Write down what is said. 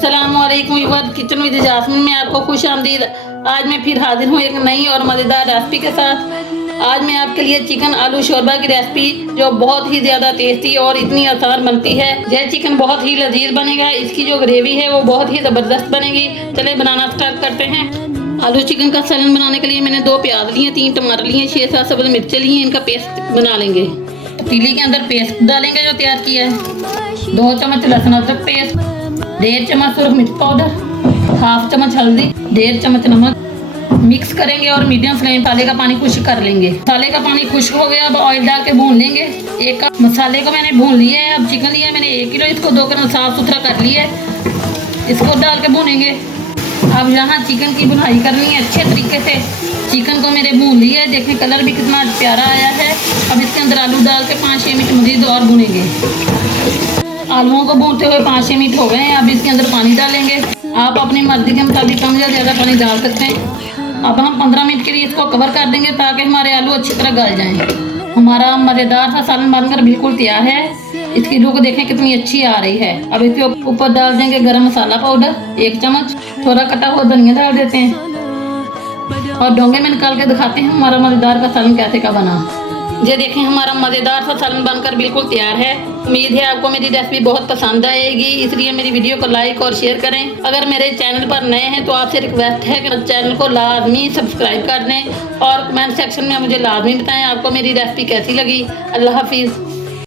अस्सलामुअलैकुम viewers, kitchen with jasmine में आपको खुश आमदीद। आज मैं फिर हाजिर हूँ एक नई और मज़ेदार रेसिपी के साथ। आज मैं आपके लिए चिकन आलू शोरबा की रेसिपी, जो बहुत ही ज़्यादा टेस्टी और इतनी आसान बनती है। यह चिकन बहुत ही लजीज बनेगा। इसकी जो ग्रेवी है वो बहुत ही ज़बरदस्त बनेगी। चले बनाना स्टार्ट करते हैं। आलू चिकन का सैलन बनाने के लिए मैंने 2 प्याज लिए, 3 टमाटर लिए, 6-7 सब्ज़ मिर्चें लिए। इनका पेस्ट बना लेंगे। पतीली के अंदर पेस्ट डालेंगे जो तैयार किया है। 2 चम्मच लहसुन अदरक पेस्ट, 1.5 चम्मच सुरख मिर्च पाउडर, 1/2 चम्मच हल्दी, 1.5 चम्मच नमक। मिक्स करेंगे और मीडियम फ्लेम मसाले का पानी खुश्क कर लेंगे। मसाले का पानी खुश्क हो गया, अब ऑयल डाल के भून लेंगे। एक कप मसाले को मैंने भून लिया है। अब चिकन लिया है मैंने 1 किलो, इसको 2 किलो साफ सुथरा कर लिया है। इसको डाल के भूनेंगे। अब यहाँ चिकन की भुनाई करनी है अच्छे तरीके से। चिकन को मैंने भून लिया है, देखें कलर भी कितना प्यारा आया है। अब इसके अंदर आलू डाल के 5-6 मिनट मज़ीद और भुनेंगे। आलूओं को भूनते हुए 5-6 मिनट हो गए हैं। अब इसके अंदर पानी डालेंगे। आप अपनी मर्जी के मुताबिक कम या ज़्यादा पानी डाल सकते हैं। अब हम 15 मिनट के लिए इसको कवर कर देंगे ताकि हमारे आलू अच्छी तरह गल जाएं। हमारा मज़ेदार सा सालन बनकर बिल्कुल तैयार है। इसकी लुक देखें कितनी अच्छी आ रही है। अब इसके ऊपर डाल देंगे गरम मसाला पाउडर 1 चम्मच, थोड़ा कटा हुआ धनिया डाल देते हैं और डोंगे में निकाल के दिखाते हैं हमारा मज़ेदार का सालन कैसे का बना। ये देखें हमारा मज़ेदार सा सालन बनकर बिल्कुल तैयार है। उम्मीद है आपको मेरी रेसिपी बहुत पसंद आएगी, इसलिए मेरी वीडियो को लाइक और शेयर करें। अगर मेरे चैनल पर नए हैं तो आपसे रिक्वेस्ट है कि चैनल को लाजमी सब्सक्राइब कर दें और कमेंट सेक्शन में मुझे लाजमी बताएं आपको मेरी रेसिपी कैसी लगी। अल्लाह हाफिज़।